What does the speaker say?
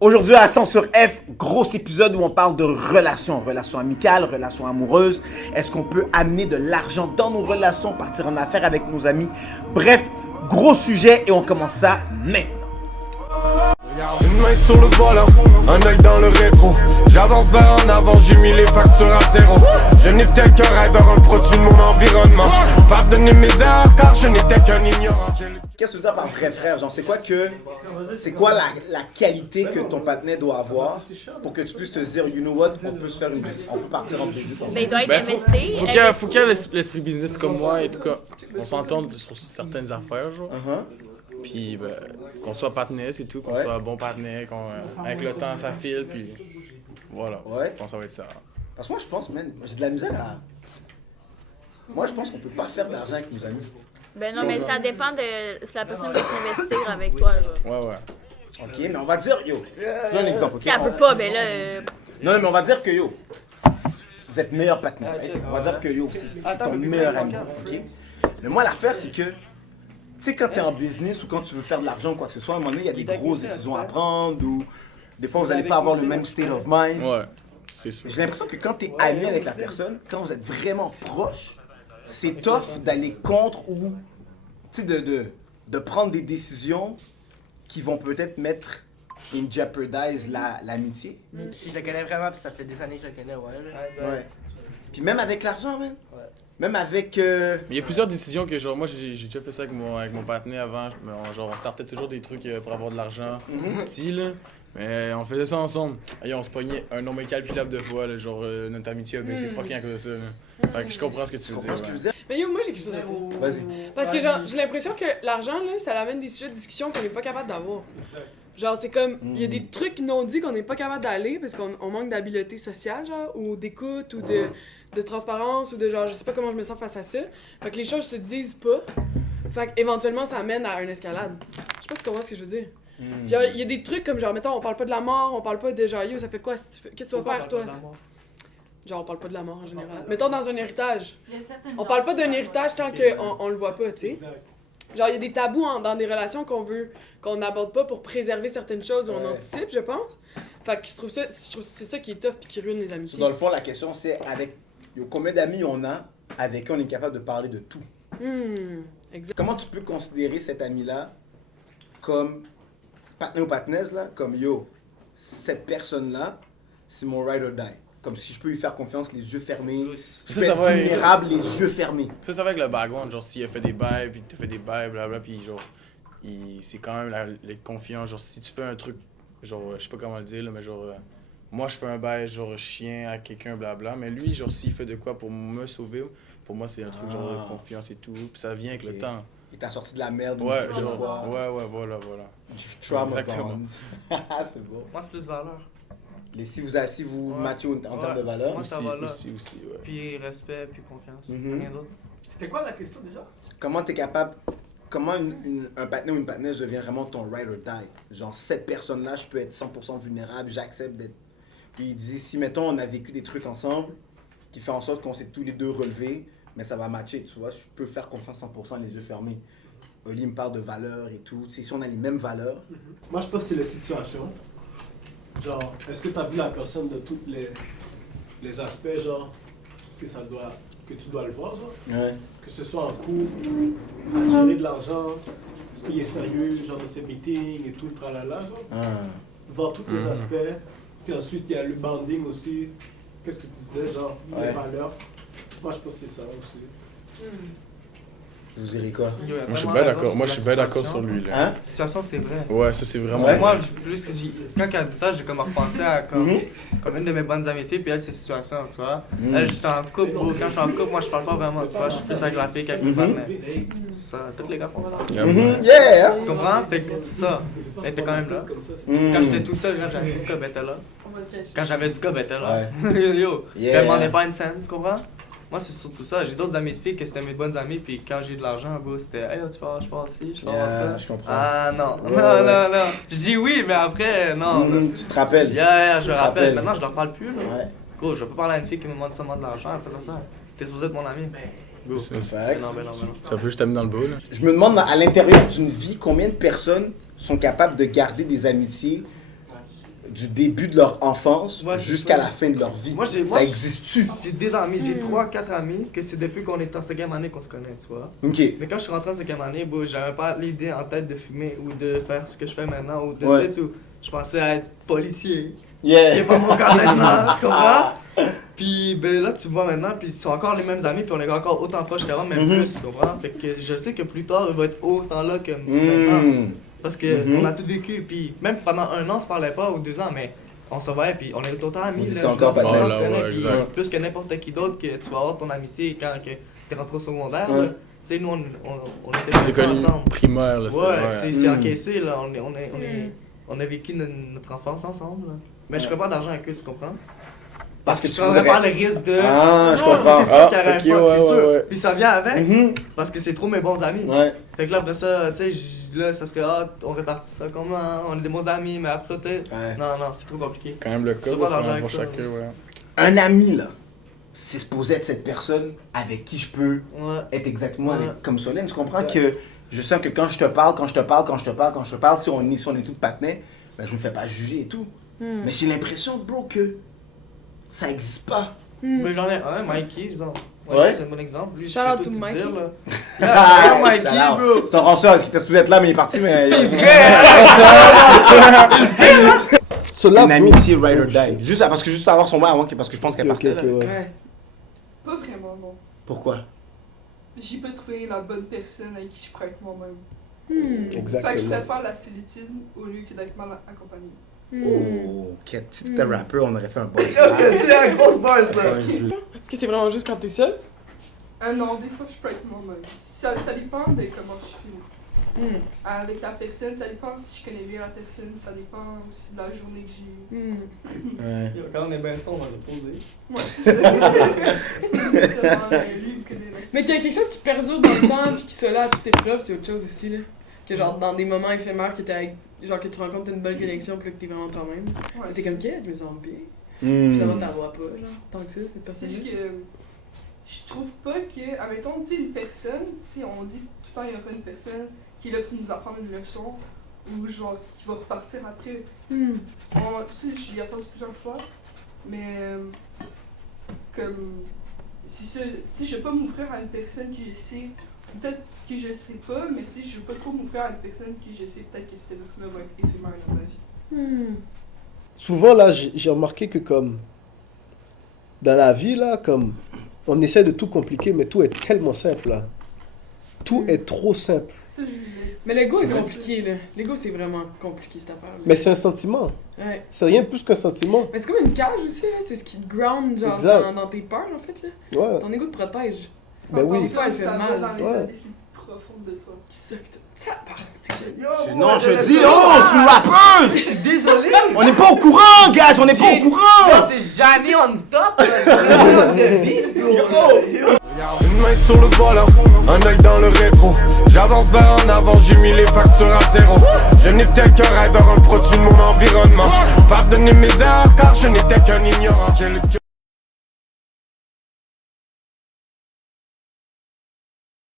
Aujourd'hui à 100 sur F, gros épisode où on parle de relations amicales, relations amoureuses. Est-ce qu'on peut amener de l'argent dans nos relations, partir en affaires avec nos amis? Bref, gros sujet et on commence ça maintenant. Une main sur le volant, un œil dans le rétro. J'avance vers en avant, j'ai mis les factures à zéro. Je n'étais qu'un rêveur, un produit de mon environnement. Pardonnez mes erreurs car je n'étais qu'un ignorant. Qu'est-ce que tu veux dire par vrai frère? Genre, c'est quoi la qualité que ton partenaire doit avoir pour que tu puisses te dire, you know what, on peut partir en business ensemble? Ben, il doit être investi. Faut qu'il y ait l'esprit business comme moi et tout cas, on s'entende sur certaines affaires, genre. Puis ben, qu'on soit partenaire, c'est tout, qu'on soit bon partenaire, avec le temps ça file, puis voilà. Ouais. Je pense que ça va être ça. Parce que moi je pense, man, j'ai de la misère à... Moi je pense qu'on peut pas faire de l'argent avec nos amis. Ben non, mais ça dépend de si la personne veut s'investir avec toi, genre. Ouais. Ok, mais on va dire, yo, je donne un exemple, ok? Si elle peut pas, ben là... Non, mais on va dire que yo, vous êtes meilleur partenaire. On va dire que yo, c'est ton meilleur ami, ok? Mais moi l'affaire c'est que, tu sais, quand tu es en business ou quand tu veux faire de l'argent ou quoi que ce soit, à un moment donné, il y a des grosses décisions à prendre ou des fois, vous n'allez pas avoir le même state of mind. Ouais, c'est sûr. J'ai l'impression que quand tu es ami avec la personne, quand vous êtes vraiment proche, c'est tough d'aller contre ou, tu sais, de prendre des décisions qui vont peut-être mettre in jeopardize l'amitié. Si je le connais vraiment, puis ça fait des années que je le connais, Ouais. Puis même avec l'argent, man. Ouais. Même avec... Mais il y a plusieurs décisions que, genre, moi j'ai déjà fait ça avec mon partenaire avant. Genre, on startait toujours des trucs pour avoir de l'argent petit, là. Mais on faisait ça ensemble. Et on se pognait un nombre incalculable de fois, là, genre notre amitié a baissé fucking à cause de ça. Là. Fait que je comprends ce que tu veux dire. Mais yo, moi j'ai quelque chose à dire. Vas-y. Parce que genre, j'ai l'impression que l'argent, là, ça amène des sujets de discussion qu'on n'est pas capable d'avoir. Genre, c'est comme, il y a des trucs non dits qu'on n'est pas capable d'aller parce qu'on manque d'habileté sociale, genre, ou d'écoute, ou de transparence, ou de genre, je sais pas comment je me sens face à ça. Fait que les choses se disent pas. Fait qu'éventuellement, ça amène à une escalade. Je sais pas si tu comprends ce que je veux dire. Genre, il y a des trucs comme genre, mettons, on parle pas de la mort, on parle pas de genre, yo, ça fait quoi si tu fais, qu'est-ce que tu vas faire toi? Genre, on parle pas de la mort en général. Mettons dans un héritage. On parle pas d'un héritage tant qu'on le voit pas, tu sais. Genre, il y a des tabous dans des relations qu'on n'aborde pas pour préserver certaines choses où on anticipe, je pense. Fait que je trouve que c'est ça qui est tough puis qui ruine les amitiés. Dans le fond, la question c'est combien d'amis on a avec qui on est capable de parler de tout? Exact. Comment tu peux considérer cet ami-là comme partenaire ou partenaise, là, comme yo, cette personne-là, c'est mon ride or die. Comme si je peux lui faire confiance, les yeux fermés. Je peux être vulnérable, les yeux fermés. Ça va avec le background, genre s'il a fait des bails, puis t'as fait des bails, blablabla, puis genre, c'est quand même les confiants. Genre si tu fais un truc, genre, je sais pas comment le dire, là, mais genre, moi je fais un bail, genre chien à quelqu'un, blabla, mais lui, genre s'il fait de quoi pour me sauver, pour moi c'est un truc genre de confiance et tout, puis ça vient avec le temps. Il t'a sorti de la merde. Ouais, genre, voilà. Du trauma Exactement. bonds. C'est beau. Moi, c'est plus valeur. Si vous matchez en termes de valeur. Moi, ça va là. Aussi, ouais. Puis respect, puis confiance. Mhm. Rien d'autre. C'était quoi la question déjà? Comment t'es capable, comment un partenaire ou une partenaise devient vraiment ton ride or die? Genre, cette personne-là, je peux être 100% vulnérable, j'accepte d'être... Puis il dit, si mettons on a vécu des trucs ensemble, qui fait en sorte qu'on s'est tous les deux relevés, mais ça va matcher, tu vois, je peux faire confiance 100% les yeux fermés. Oli me parle de valeurs et tout, c'est si on a les mêmes valeurs. Moi, je pense que c'est la situation. Genre, est-ce que tu as vu la personne de tous les aspects, genre, que tu dois le voir, genre? Ouais. Que ce soit en couple, à gérer de l'argent, est-ce qu'il est sérieux, genre de ses meetings et tout, le tralala, genre? Voir tous les aspects. Puis ensuite, il y a le banding aussi. Qu'est-ce que tu disais, genre, les valeurs. Moi, je pense que c'est ça aussi. Vous direz quoi? Moi je suis bien d'accord, sur lui là. Hein? Situation, c'est vrai. Ouais, ça c'est vraiment. Parce que moi, quand elle a dit ça, j'ai comme repensé à comme une de mes bonnes amies filles, puis elle, c'est situation, tu vois. Elle, j'étais en couple, bro. Quand je suis en couple, moi, je parle pas vraiment, tu vois. Je suis plus avec la fille qu'avec mes partenaires. Ça, tous les gars font ça. Yeah! Tu comprends? Fait que ça, elle était quand même là. Quand j'étais tout seul, quand j'avais du cob, elle était là. Quand j'avais du cob, elle était là. Yo, elle demandait pas une scène, tu comprends? Moi, c'est surtout ça. J'ai d'autres amis de filles que c'était mes bonnes amies, puis quand j'ai de l'argent, bro, c'était hey, tu pars, je pars ici, je pars ça. Je comprends. Ah non, non. Je dis oui, mais après, non. Tu te rappelles? Je me rappelle. Maintenant, je leur parle plus, là. Ouais. Gros, je vais pas parler à une fille qui me demande seulement de l'argent, après ça. T'es supposé être mon ami. Facts. Non. Ça veut juste t'amener dans le bol. Je me demande, à l'intérieur d'une vie, combien de personnes sont capables de garder des amitiés du début de leur enfance Ouais, c'est jusqu'à ça. la fin de leur vie. Moi, Ça existe-tu? J'ai des amis, j'ai 3-4 amis que c'est depuis qu'on est en 5e année qu'on se connaît, tu vois. Ok. Mais quand je suis rentré en 5e année, bon, j'avais pas l'idée en tête de fumer ou de faire ce que je fais maintenant. Ou de, Ouais. tu sais, je pensais être policier. Ce qui Yeah. est pas mon cas maintenant, tu comprends? Puis ben là, tu vois maintenant, puis ils sont encore les mêmes amis, puis on est encore autant proches qu'avant, même plus, tu comprends? Fait que je sais que plus tard, il va être autant là que maintenant. Parce que on a tout vécu, puis même pendant 1 an, on se parlait pas, ou 2 ans, mais on se voyait, puis on est autant amis. Vous là, étiez encore je veux dire, pas on mal. se connaît, Ouais, puis exact. plus que n'importe qui d'autre, que tu vas avoir ton amitié quand t'es rentré au secondaire. Ouais. là. Tu sais, nous, on était C'est tous connu ensemble. primaire, là. Ouais, c'est encaissé, là. On a vécu notre enfance ensemble, là. Mais je ferais pas d'argent avec eux, tu comprends? Parce que je tu prendrais pas voudrais... le risque de. Ah, je Non, comprends. c'est sûr qu'il y aurait un ok, fuck, ouais, c'est sûr. ouais. Puis ça vient avec, Mhm. parce que c'est trop mes bons amis. Ouais. Fait que là, après ça, tu sais, là, ça serait, on répartit ça comment? On est des bons amis, mais après ça, tu sais. Ouais. Non, c'est trop compliqué. C'est quand même le cas, C'est pas d'argent là, avec pour ça, chacun, ouais. Un ami, là, c'est supposé être cette personne avec qui je peux Ouais. être exactement Ouais. avec, comme Solène. Tu comprends que je sens que quand je te parle, si on est tous patinés, ben, je me fais pas juger et tout. Mais j'ai l'impression, bro, que ça existe pas. Mais j'en ai un, Mikey, disons. Ouais. C'est un bon exemple. Lui, je Shout peux out tout to te Mikey. dire, là. Ah, Yeah, shout out Mikey, shout out. bro. C'est un ranceur, qui était supposé être là, mais il est parti, mais... C'est Cela, Une amitié ride or die. Juste, parce que juste savoir son mot avant, parce que je pense qu'elle Ok, partait. ok, là. ouais. Ouais. Pas vraiment, non. Pourquoi? J'ai pas trouvé la bonne personne avec qui je pourrais être moi-même. Fait que je Exactement. préfère la solitude au lieu que d'être mal accompagné. Oh, quel type de rapper, on aurait fait un boss. Yo, je te dis, la grosse buzz, là. Est-ce que c'est vraiment juste quand t'es seul? Non, des fois je peux être moi-même. Ça dépend de comment je suis. Avec la personne, ça dépend si je connais bien la personne, ça dépend aussi de la journée que j'ai eue. Ouais. Yo, quand on est bien son, on va le poser. Ouais, c'est ça. Exactement, lui, il me connaît la Mais qu'il y a quelque chose qui perdure dans le temps puis qui soit là à toute épreuve, c'est autre chose aussi, là. Que genre dans des moments éphémères que t'es avec... Genre que tu rencontres une belle connexion puis là, que t'es vraiment toi-même. Ouais, T'es comme, qu'est-ce que je me sens bien? Hmm. Puis ça va t'avoir pas, genre, tant que ça, cette C'est personne-là. ce que je trouve pas que, admettons, tu sais, une personne, tu sais, on dit tout le temps il y aura une personne qui est là pour nous apprendre une leçon ou genre qui va repartir après. Tu sais, je l'ai entendu plusieurs fois, mais comme, c'est ça, tu sais, je vais pas m'ouvrir à une personne qui je sais, peut-être que je sais pas, mais tu sais, je veux pas trop m'ouvrir à une personne qui je sais peut-être que cette personne-là va être éphémère dans ma vie. Souvent, là, j'ai remarqué que comme dans la vie, là, comme on essaie de tout compliquer, mais tout est tellement simple, là. Tout est trop simple. Ça, je l'ai dit. Mais l'ego est C'est vrai, compliqué, là. L'ego, c'est vraiment compliqué, cette affaire-là. Mais c'est un sentiment. Ouais. C'est rien de plus qu'un sentiment. Mais c'est comme une cage aussi, là. C'est ce qui te ground, genre, Exact. dans tes peurs, en fait, là. Ouais. Ton ego te protège. Ben oui. Des fois, elle fait Ça va mal. dans les Ouais. abysses profondes de toi. Qui ça que t'as... Ça part. Non, je dis, oh, c'est une rappeuse! Je suis désolé. On n'est pas au courant, gars, on n'est pas au courant! Yo, c'est Johnny on top, là. Une main sur le volant, un œil dans le rétro. J'avance vers en avant, j'ai mis les factures à zéro. Je n'étais qu'un rêveur, un produit de mon environnement. Pardonnez mes erreurs car je n'étais qu'un ignorant. J'ai le cœur